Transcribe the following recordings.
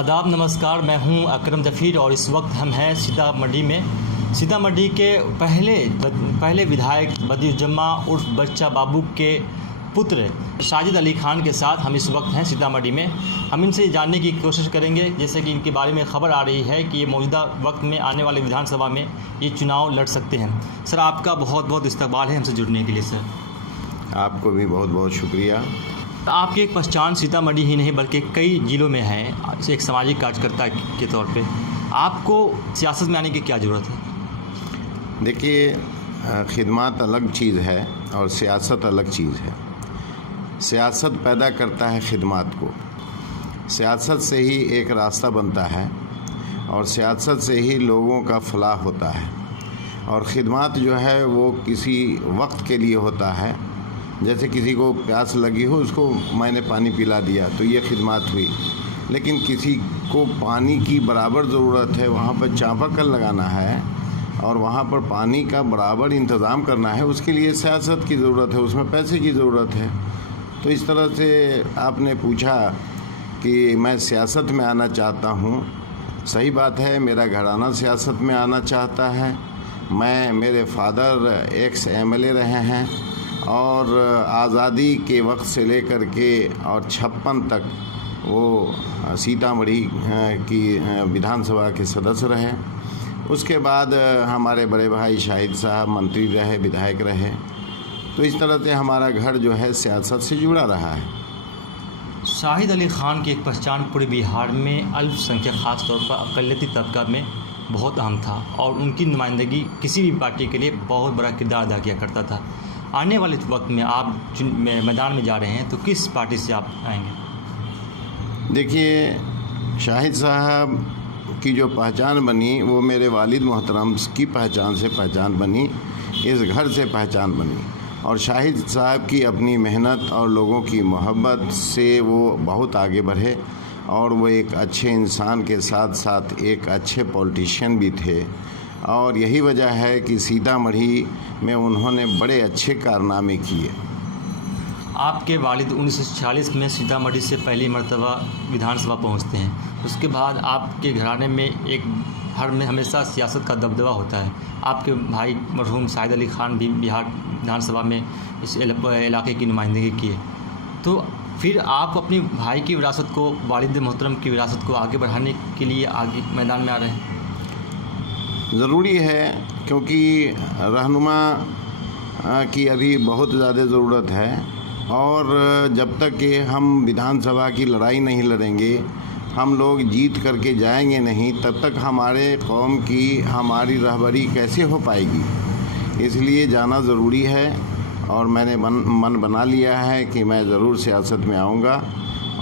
आदाब नमस्कार, मैं हूं अकरम जफ़ीर और इस वक्त हम हैं सीतामढ़ी में। सीतामढ़ी के पहले विधायक बदियुज्जमा उर्फ बच्चा बाबू के पुत्र साजिद अली खान के साथ हम इस वक्त हैं सीतामढ़ी में। हम इनसे जानने की कोशिश करेंगे, जैसे कि इनके बारे में खबर आ रही है कि ये मौजूदा वक्त में आने वाले विधानसभा में ये चुनाव लड़ सकते हैं। सर, आपका बहुत बहुत इस्तकबाल है हमसे जुड़ने के लिए। सर, आपको भी बहुत बहुत शुक्रिया। आपकी एक पहचान सीतामढ़ी ही नहीं बल्कि कई ज़िलों में है एक सामाजिक कार्यकर्ता के तौर पे। आपको सियासत में आने की क्या ज़रूरत है? देखिए, खिदमत अलग चीज़ है और सियासत अलग चीज़ है। सियासत पैदा करता है खिदमत को, सियासत से ही एक रास्ता बनता है और सियासत से ही लोगों का फलाह होता है। और खिदमत जो है वो किसी वक्त के लिए होता है। जैसे किसी को प्यास लगी हो, उसको मैंने पानी पिला दिया तो ये खिदमत हुई। लेकिन किसी को पानी की बराबर ज़रूरत है, वहाँ पर चापाकल लगाना है और वहाँ पर पानी का बराबर इंतज़ाम करना है, उसके लिए सियासत की ज़रूरत है, उसमें पैसे की ज़रूरत है। तो इस तरह से आपने पूछा कि मैं सियासत में आना चाहता हूँ। सही बात है, मेरा घराना सियासत में आना चाहता है। मेरे फादर एक्स MLA रहे हैं और आज़ादी के वक्त से लेकर के और 56 तक वो सीतामढ़ी की विधानसभा के सदस्य रहे। उसके बाद हमारे बड़े भाई शाहिद साहब मंत्री रहे, विधायक रहे। तो इस तरह से हमारा घर जो है सियासत से जुड़ा रहा है। शाहिद अली खान की एक पहचान पूरे बिहार में अल्पसंख्यक ख़ास तौर पर अक़लियती तबका में बहुत अहम था और उनकी नुमाइंदगी किसी भी पार्टी के लिए बहुत बड़ा किरदार अदा किया करता था। आने वाले वक्त में आप मैदान में जा रहे हैं तो किस पार्टी से आप आएंगे? देखिए, शाहिद साहब की जो पहचान बनी वो मेरे वालिद मोहतरम की पहचान से पहचान बनी, इस घर से पहचान बनी। और शाहिद साहब की अपनी मेहनत और लोगों की मोहब्बत से वो बहुत आगे बढ़े और वो एक अच्छे इंसान के साथ साथ एक अच्छे पॉलिटिशियन भी थे। और यही वजह है कि सीतामढ़ी में उन्होंने बड़े अच्छे कारनामे किए। आपके वालिद 1946 में सीतामढ़ी से पहली मर्तबा विधानसभा पहुंचते हैं। उसके बाद आपके घराने में एक में हमेशा सियासत का दबदबा होता है। आपके भाई मरहूम शाहिद अली खान भी बिहार विधानसभा में इस इलाके की नुमाइंदगी किए। तो फिर आप अपनी भाई की विरासत को, वालिद मोहतरम की विरासत को आगे बढ़ाने के लिए आगे मैदान में आ रहे हैं? ज़रूरी है, क्योंकि रहनुमा की अभी बहुत ज़्यादा ज़रूरत है। और जब तक कि हम विधानसभा की लड़ाई नहीं लड़ेंगे, हम लोग जीत करके जाएंगे नहीं, तब तक हमारे कौम की हमारी रहबरी कैसे हो पाएगी। इसलिए जाना ज़रूरी है और मैंने मन बना लिया है कि मैं ज़रूर सियासत में आऊँगा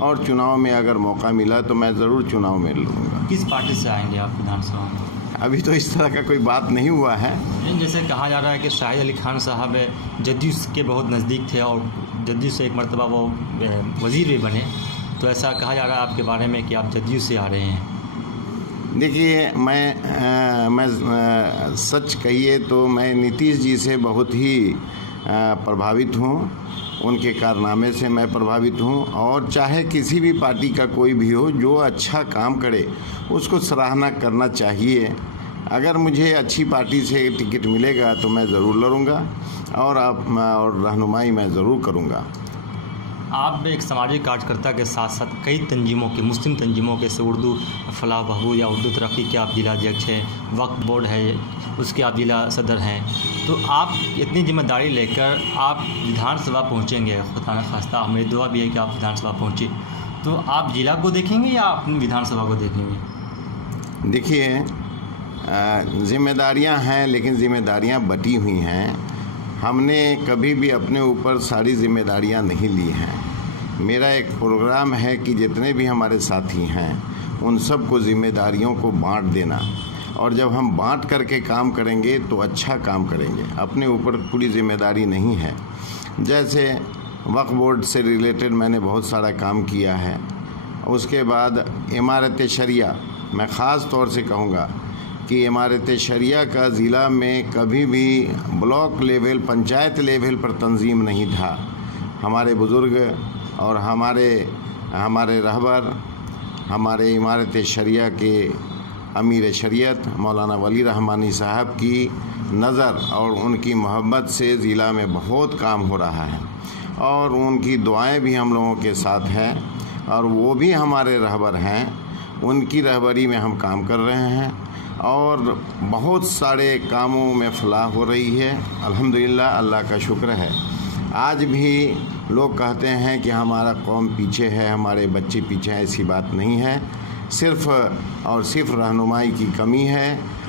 और चुनाव में अगर मौका मिला तो मैं ज़रूर चुनाव में लड़ूँगा। किस पार्टी से आएंगे आप विधानसभा में? अभी तो इस तरह का कोई बात नहीं हुआ है। जैसे कहा जा रहा है कि शाहिद अली खान साहब जदयू के बहुत नज़दीक थे और जदयू से एक मरतबा वो वज़ीर भी बने, तो ऐसा कहा जा रहा है आपके बारे में कि आप जदयू से आ रहे हैं। देखिए, मैं सच कहिए तो मैं नीतीश जी से बहुत ही प्रभावित हूँ, उनके कारनामे से मैं प्रभावित हूँ। और चाहे किसी भी पार्टी का कोई भी हो, जो अच्छा काम करे उसको सराहना करना चाहिए। अगर मुझे अच्छी पार्टी से टिकट मिलेगा तो मैं ज़रूर लड़ूँगा और रहनुमाई मैं ज़रूर करूँगा। आप एक सामाजिक कार्यकर्ता के साथ साथ कई तंजीमों के, मुस्लिम तंजीमों के से उर्दू फलाह बहबूद या उर्दू तरक्की के आप जिला अध्यक्ष हैं, वक्फ बोर्ड है उसके आप जिला सदर हैं। तो आप इतनी जिम्मेदारी लेकर आप विधानसभा पहुंचेंगे, खुदा न खास्ता मेरी दुआ भी है कि आप विधानसभा पहुंचे, तो आप जिला को देखेंगे या अपनी विधानसभा को देखेंगे? देखिए, जिम्मेदारियां हैं, लेकिन जिम्मेदारियां बटी हुई हैं। हमने कभी भी अपने ऊपर सारी जिम्मेदारियां नहीं ली हैं। मेरा एक प्रोग्राम है कि जितने भी हमारे साथी हैं उन सब को जिम्मेदारियों को बांट देना, और जब हम बांट करके काम करेंगे तो अच्छा काम करेंगे। अपने ऊपर पूरी जिम्मेदारी नहीं है। जैसे वक्फ बोर्ड से रिलेटेड मैंने बहुत सारा काम किया है। उसके बाद इमारत शरिया, मैं ख़ास तौर से कहूँगा कि इमारत शरिया का ज़िला में कभी भी ब्लॉक लेवल, पंचायत लेवल पर तंजीम नहीं था। हमारे बुज़ुर्ग और हमारे रहबर हमारे इमारत शरिया के अमीर शरीयत मौलाना वली रहमानी साहब की नज़र और उनकी मोहब्बत से ज़िला में बहुत काम हो रहा है और उनकी दुआएं भी हम लोगों के साथ हैं और वो भी हमारे रहबर हैं। उनकी रहबरी में हम काम कर रहे हैं और बहुत सारे कामों में फलाह हो रही है। अल्हम्दुलिल्लाह, अल्लाह का शुक्र है। आज भी लोग कहते हैं कि हमारा कौम पीछे है, हमारे बच्चे पीछे हैं। ऐसी बात नहीं है, सिर्फ़ और सिर्फ रहनुमाई की कमी है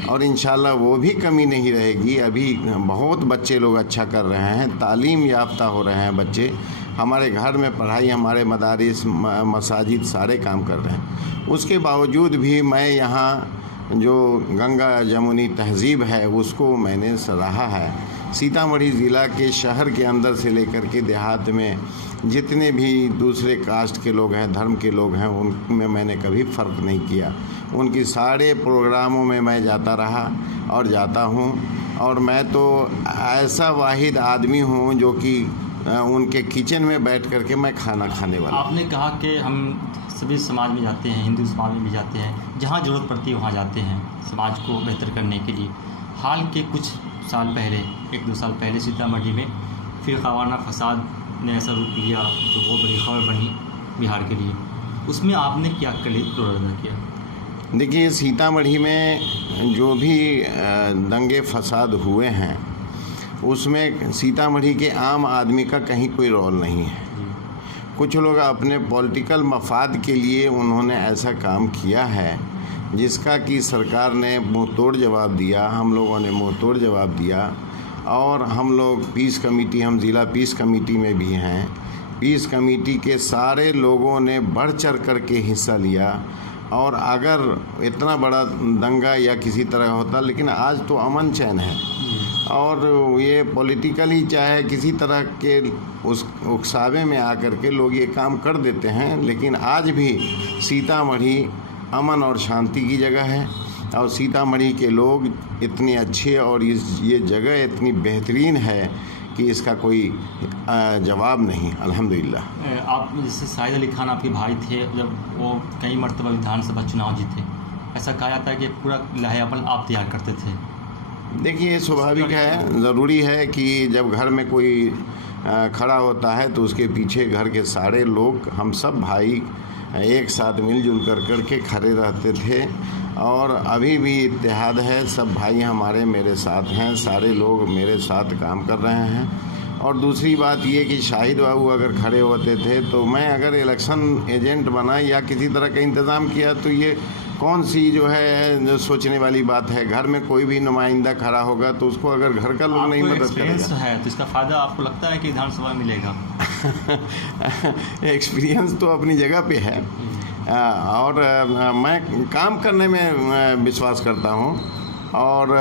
और इंशाल्लाह वो भी कमी नहीं रहेगी। अभी बहुत बच्चे लोग अच्छा कर रहे हैं, तालीम याफ्ता हो रहे हैं बच्चे। हमारे घर में पढ़ाई, हमारे मदारिस मसाजिद सारे काम कर रहे हैं। उसके बावजूद भी मैं यहाँ जो गंगा जमुनी तहज़ीब है उसको मैंने सराहा है। सीतामढ़ी ज़िला के शहर के अंदर से लेकर के देहात में जितने भी दूसरे कास्ट के लोग हैं, धर्म के लोग हैं, उनमें मैंने कभी फ़र्क नहीं किया। उनकी सारे प्रोग्रामों में मैं जाता रहा और जाता हूँ और मैं तो ऐसा वाहिद आदमी हूँ जो कि उनके किचन में बैठ कर के मैं खाना खाने वाला। आपने कहा कि हम सभी समाज में जाते हैं, हिंदू समाज में भी जाते हैं, जहाँ ज़रूरत पड़ती है वहाँ जाते हैं समाज को बेहतर करने के लिए। हाल के कुछ साल पहले, 1-2 साल पहले सीतामढ़ी में फ़िरक़ावाना फ़साद ने ऐसा रूप लिया तो वो बड़ी खबर बनी बिहार के लिए। उसमें आपने क्या किरदार अदा किया? देखिए, सीतामढ़ी में जो भी दंगे फसाद हुए हैं उसमें सीतामढ़ी के आम आदमी का कहीं कोई रोल नहीं है। कुछ लोग अपने पॉलिटिकल मफाद के लिए उन्होंने ऐसा काम किया है जिसका कि सरकार ने मुँह तोड़ जवाब दिया, हम लोगों ने मुँह तोड़ जवाब दिया और हम लोग पीस कमेटी, हम ज़िला पीस कमेटी में भी हैं। पीस कमेटी के सारे लोगों ने बढ़ चढ़ कर के हिस्सा लिया और अगर इतना बड़ा दंगा या किसी तरह होता, लेकिन आज तो अमन चैन है और ये पॉलिटिकली चाहे किसी तरह के उस उकसावे में आकर के लोग ये काम कर देते हैं, लेकिन आज भी सीतामढ़ी अमन और शांति की जगह है और सीतामढ़ी के लोग इतने अच्छे और ये जगह इतनी बेहतरीन है कि इसका कोई जवाब नहीं। अल्हम्दुलिल्लाह। आप जैसे शाहिद अली खान आपके भाई थे, जब वो कई मरतबा विधानसभा चुनाव जीते, ऐसा कहा जाता है कि पूरा लाहेअमल आप तैयार करते थे। देखिए, स्वाभाविक है, ज़रूरी है कि जब घर में कोई खड़ा होता है तो उसके पीछे घर के सारे लोग, हम सब भाई एक साथ मिलजुल कर के खड़े रहते थे और अभी भी इत्तेहाद है। सब भाई हमारे मेरे साथ हैं, सारे लोग मेरे साथ काम कर रहे हैं। और दूसरी बात ये कि शाहिद बाबू अगर खड़े होते थे तो मैं अगर इलेक्शन एजेंट बना या किसी तरह का इंतज़ाम किया तो ये कौन सी जो है जो सोचने वाली बात है। घर में कोई भी नुमाइंदा खड़ा होगा तो उसको अगर घर का लोग नहीं मदद करेगा है तो इसका फ़ायदा आपको लगता है कि विधानसभा मिलेगा? एक्सपीरियंस तो अपनी जगह पे है और मैं काम करने में विश्वास करता हूँ और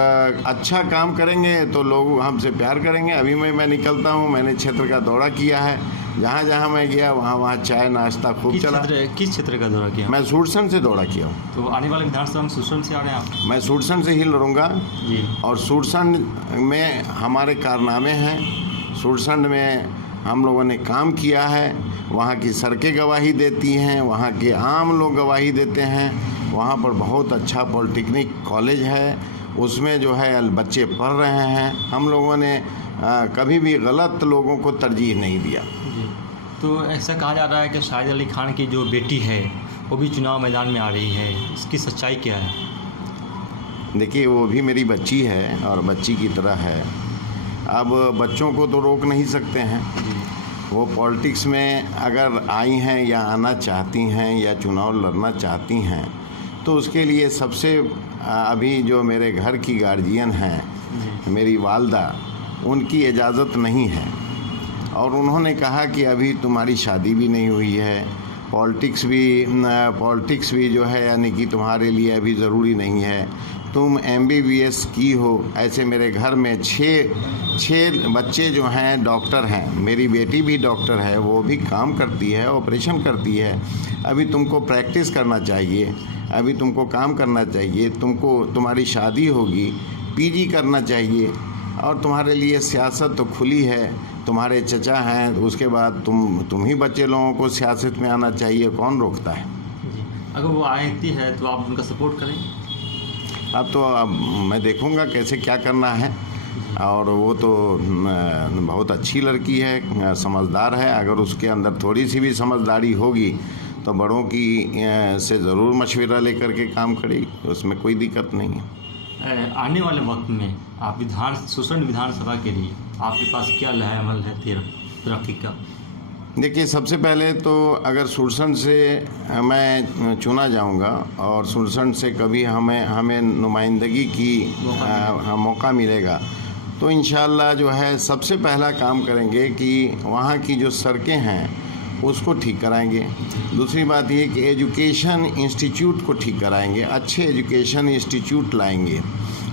अच्छा काम करेंगे तो लोग हमसे प्यार करेंगे। अभी मैं निकलता हूँ, मैंने क्षेत्र का दौरा किया है, जहाँ जहाँ मैं गया वहाँ चाय नाश्ता खूब चला। किस क्षेत्र का दौरा किया? मैं सूरसन से दौरा किया हूँ। तो आने वाले विधानसभा में सूरसन से आ रहे हैं आप? मैं सूरसन से ही लड़ूंगा जी। और सूरसन में हमारे कारनामे हैं, सूरसन में हम लोगों ने काम किया है, वहाँ की सड़कें गवाही देती हैं, वहाँ के आम लोग गवाही देते हैं। वहाँ पर बहुत अच्छा पॉलिटेक्निक कॉलेज है, उसमें जो है बच्चे पढ़ रहे हैं। हम लोगों ने कभी भी गलत लोगों को तरजीह नहीं दिया। जी। तो ऐसा कहा जा रहा है कि शाहिद अली खान की जो बेटी है वो भी चुनाव मैदान में आ रही है, इसकी सच्चाई क्या है? देखिए, वो भी मेरी बच्ची है और बच्ची की तरह है। अब बच्चों को तो रोक नहीं सकते हैं, वो पॉलिटिक्स में अगर आई हैं या आना चाहती हैं या चुनाव लड़ना चाहती हैं तो उसके लिए सबसे अभी जो मेरे घर की गार्जियन हैं, मेरी वालदा, उनकी इजाज़त नहीं है और उन्होंने कहा कि अभी तुम्हारी शादी भी नहीं हुई है, पॉलिटिक्स भी जो है यानी कि तुम्हारे लिए अभी ज़रूरी नहीं है, तुम MBBS की हो। ऐसे मेरे घर में छः बच्चे जो हैं डॉक्टर हैं, मेरी बेटी भी डॉक्टर है, वो भी काम करती है, ऑपरेशन करती है। अभी तुमको प्रैक्टिस करना चाहिए, अभी तुमको काम करना चाहिए, तुम्हारी शादी होगी, PG करना चाहिए और तुम्हारे लिए सियासत तो खुली है, तुम्हारे चचा हैं, उसके बाद तुम ही बच्चे लोगों को सियासत में आना चाहिए, कौन रोकता है? अगर वो आती है तो आप उनका सपोर्ट करें? अब मैं देखूंगा कैसे क्या करना है, और वो तो बहुत अच्छी लड़की है, समझदार है। अगर उसके अंदर थोड़ी सी भी समझदारी होगी तो बड़ों की से ज़रूर मशवरा लेकर के काम करेगी, उसमें कोई दिक्कत नहीं है। आने वाले वक्त में आप सुसंड विधानसभा के लिए आपके पास क्या अमल है तरक्की का? देखिए, सबसे पहले तो अगर सुरसंड से मैं चुना जाऊंगा और सुरसंड से कभी हमें नुमाइंदगी की मौका मिलेगा तो इंशाल्लाह जो है सबसे पहला काम करेंगे कि वहाँ की जो सड़कें हैं उसको ठीक कराएंगे। दूसरी बात ये कि एजुकेशन इंस्टीट्यूट को ठीक कराएंगे, अच्छे एजुकेशन इंस्टीट्यूट लाएंगे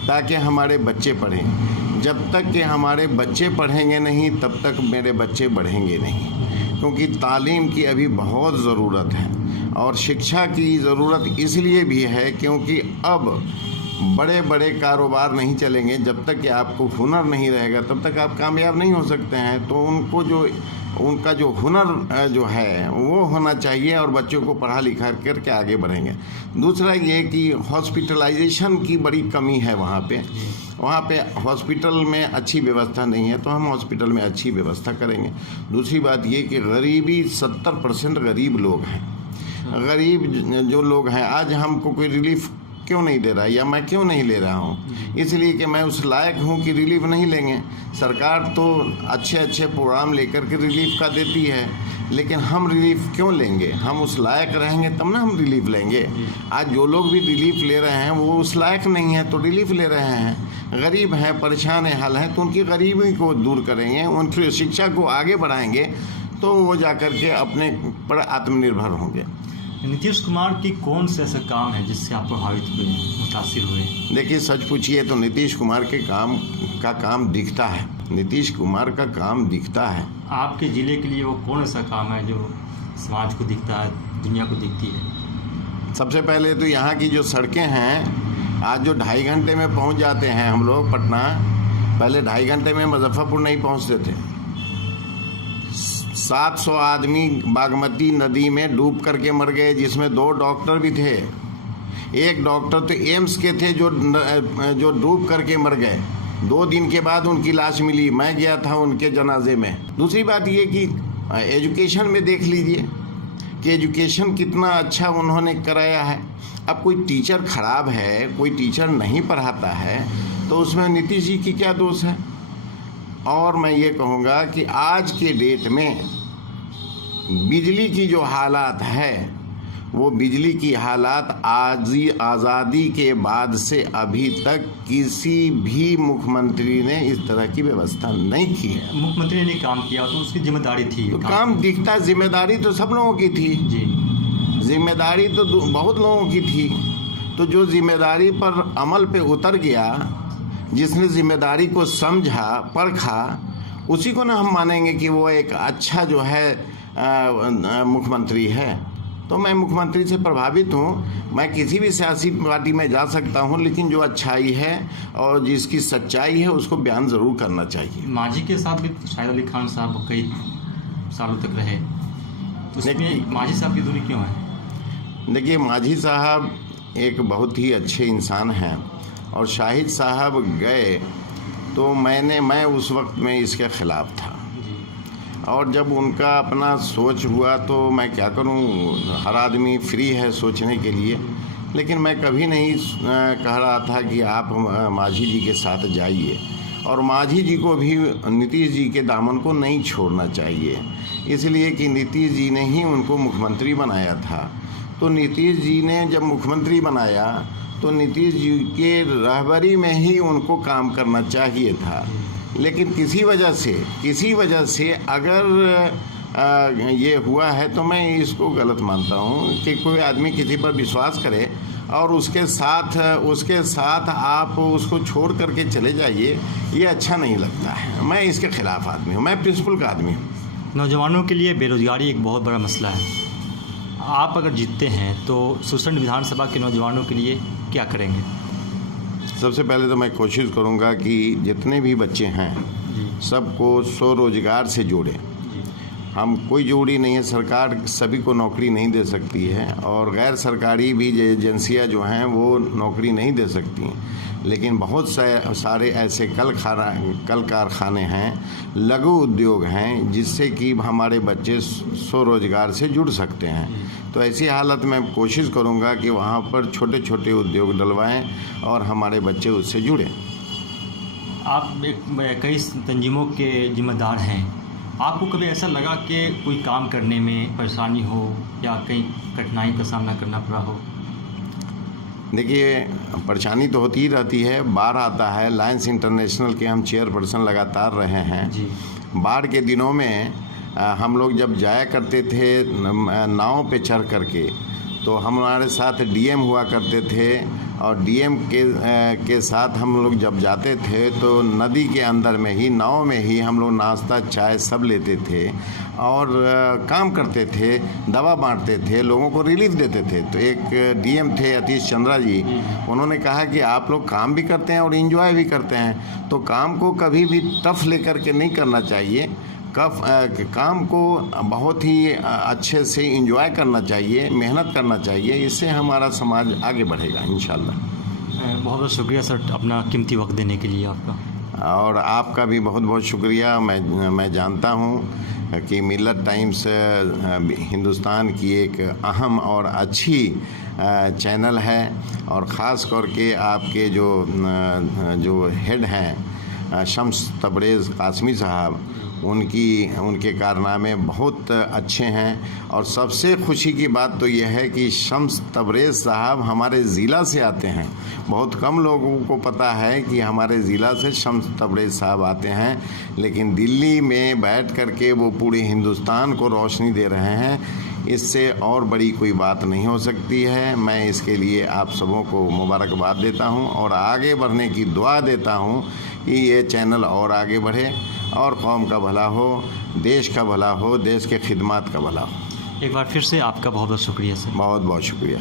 ताकि हमारे बच्चे पढ़ें। जब तक कि हमारे बच्चे पढ़ेंगे नहीं तब तक मेरे बच्चे बढ़ेंगे नहीं, क्योंकि तालीम की अभी बहुत ज़रूरत है। और शिक्षा की ज़रूरत इसलिए भी है क्योंकि अब बड़े बड़े कारोबार नहीं चलेंगे जब तक कि आपको हुनर नहीं रहेगा, तब तक आप कामयाब नहीं हो सकते हैं। तो उनका जो हुनर जो है वो होना चाहिए और बच्चों को पढ़ा लिखा करके आगे बढ़ेंगे। दूसरा ये कि हॉस्पिटलाइजेशन की बड़ी कमी है वहाँ पे हॉस्पिटल में अच्छी व्यवस्था नहीं है, तो हम हॉस्पिटल में अच्छी व्यवस्था करेंगे। दूसरी बात ये कि गरीबी 70% गरीब लोग हैं। गरीब जो लोग हैं, आज हमको कोई रिलीफ क्यों नहीं दे रहा, या मैं क्यों नहीं ले रहा हूँ? इसलिए कि मैं उस लायक हूँ कि रिलीफ नहीं लेंगे। सरकार तो अच्छे अच्छे प्रोग्राम लेकर के रिलीफ का देती है, लेकिन हम रिलीफ क्यों लेंगे? हम उस लायक रहेंगे तब ना हम रिलीफ लेंगे। आज जो लोग भी रिलीफ ले रहे हैं वो उस लायक नहीं है तो रिलीफ ले रहे हैं। गरीब हैं, परेशान हाल हैं, तो उनकी गरीबी को दूर करेंगे, उनकी शिक्षा को आगे बढ़ाएंगे तो वो जाकर के अपने पर आत्मनिर्भर होंगे। नीतीश कुमार की कौन से ऐसे काम है जिससे आप प्रभावित हुए, मुतासिर हुए? देखिए, सच पूछिए तो नीतीश कुमार के काम दिखता है। नीतीश कुमार का काम दिखता है। आपके ज़िले के लिए वो कौन ऐसा काम है जो समाज को दिखता है, दुनिया को दिखती है? सबसे पहले तो यहाँ की जो सड़कें हैं, आज जो 2.5 घंटे में पहुँच जाते हैं हम लोग पटना, पहले 2.5 घंटे में मुजफ्फरपुर नहीं पहुँचते थे। 700 आदमी बागमती नदी में डूब करके मर गए, जिसमें 2 डॉक्टर भी थे। एक डॉक्टर तो एम्स के थे जो डूब करके मर गए। 2 दिन के बाद उनकी लाश मिली, मैं गया था उनके जनाजे में। दूसरी बात ये कि एजुकेशन में देख लीजिए कि एजुकेशन कितना अच्छा उन्होंने कराया है। अब कोई टीचर खराब है, कोई टीचर नहीं पढ़ाता है तो उसमें नीतीश जी की क्या दोष है? और मैं ये कहूँगा कि आज के डेट में बिजली की जो हालात है वो बिजली की हालात आज़ादी के बाद से अभी तक किसी भी मुख्यमंत्री ने इस तरह की व्यवस्था नहीं की है। मुख्यमंत्री ने काम किया तो उसकी जिम्मेदारी थी। तो काम दिखता, जिम्मेदारी तो सब लोगों की थी जी, जिम्मेदारी तो बहुत लोगों की थी। तो जो जिम्मेदारी पर अमल पे उतर गया, जिसने जिम्मेदारी को समझा, परखा, उसी को ना हम मानेंगे कि वो एक अच्छा जो है मुख्यमंत्री है। तो मैं मुख्यमंत्री से प्रभावित हूँ। मैं किसी भी सियासी पार्टी में जा सकता हूँ, लेकिन जो अच्छाई है और जिसकी सच्चाई है उसको बयान ज़रूर करना चाहिए। मांझी के साथ भी शाहिद अली खान साहब कई सालों तक रहे, तो उसमें मांझी साहब की दूरी क्यों है? देखिए, मांझी साहब एक बहुत ही अच्छे इंसान हैं और शाहिद साहब गए तो मैं उस वक्त में इसके ख़िलाफ़ था। और जब उनका अपना सोच हुआ तो मैं क्या करूं, हर आदमी फ्री है सोचने के लिए, लेकिन मैं कभी नहीं कह रहा था कि आप मांझी जी के साथ जाइए। और मांझी जी को भी नीतीश जी के दामन को नहीं छोड़ना चाहिए, इसलिए कि नीतीश जी ने ही उनको मुख्यमंत्री बनाया था। तो नीतीश जी ने जब मुख्यमंत्री बनाया तो नीतीश जी के रहबरी में ही उनको काम करना चाहिए था। लेकिन किसी वजह से अगर ये हुआ है तो मैं इसको गलत मानता हूँ कि कोई आदमी किसी पर विश्वास करे और उसके साथ आप उसको छोड़ करके चले जाइए, ये अच्छा नहीं लगता है। मैं इसके ख़िलाफ़ आदमी हूँ, मैं प्रिंसिपल का आदमी हूँ। नौजवानों के लिए बेरोज़गारी एक बहुत बड़ा मसला है। आप अगर जीतते हैं तो सुसंड विधानसभा के नौजवानों के लिए क्या करेंगे? सबसे पहले तो मैं कोशिश करूंगा कि जितने भी बच्चे हैं सबको स्वरोजगार से जोड़ें। हम कोई ज़रूरी नहीं है, सरकार सभी को नौकरी नहीं दे सकती है और गैर सरकारी भी एजेंसियां जो हैं वो नौकरी नहीं दे सकती हैं, लेकिन बहुत सारे ऐसे कल कारखाने हैं, लघु उद्योग हैं, जिससे कि हमारे बच्चे स्वरोजगार से जुड़ सकते हैं। तो ऐसी हालत में कोशिश करूंगा कि वहाँ पर छोटे छोटे उद्योग डलवाएं और हमारे बच्चे उससे जुड़ें। आप कई तंजीमों के जिम्मेदार हैं, आपको कभी ऐसा लगा कि कोई काम करने में परेशानी हो या कहीं कठिनाई का सामना करना पड़ा हो? देखिए, परेशानी तो होती ही रहती है। बाढ़ आता है, लायंस इंटरनेशनल के हम चेयरपर्सन लगातार रहे हैं जी। बाढ़ के दिनों में हम लोग जब जाया करते थे नाव पे चढ़ करके, तो हमारे साथ डीएम हुआ करते थे और डीएम के साथ हम लोग जब जाते थे तो नदी के अंदर में ही, नाव में ही हम लोग नाश्ता चाय सब लेते थे और काम करते थे, दवा बांटते थे, लोगों को रिलीफ देते थे। तो एक डीएम थे अतीश चंद्रा जी, उन्होंने कहा कि आप लोग काम भी करते हैं और एंजॉय भी करते हैं, तो काम को कभी भी टफ लेकर के नहीं करना चाहिए, काम को बहुत ही अच्छे से एंजॉय करना चाहिए, मेहनत करना चाहिए। इससे हमारा समाज आगे बढ़ेगा इंशाल्लाह। बहुत बहुत शुक्रिया सर, अपना कीमती वक्त देने के लिए आपका। और आपका भी बहुत बहुत शुक्रिया। मैं जानता हूँ कि मिलत टाइम्स हिंदुस्तान की एक अहम और अच्छी चैनल है और ख़ास करके आपके जो हेड हैं शम्स तबरेज़ कासमी साहब, उनके कारनामे बहुत अच्छे हैं। और सबसे खुशी की बात तो यह है कि शम्स तबरेज़ साहब हमारे ज़िला से आते हैं। बहुत कम लोगों को पता है कि हमारे ज़िला से शम्स तबरेज़ साहब आते हैं, लेकिन दिल्ली में बैठ करके वो पूरे हिंदुस्तान को रोशनी दे रहे हैं। इससे और बड़ी कोई बात नहीं हो सकती है। मैं इसके लिए आप सबों को मुबारकबाद देता हूं और आगे बढ़ने की दुआ देता हूं कि ये चैनल और आगे बढ़े और कौम का भला हो, देश का भला हो, देश के खिदमत का भला हो। एक बार फिर से आपका बहुत बहुत शुक्रिया सर। बहुत बहुत शुक्रिया।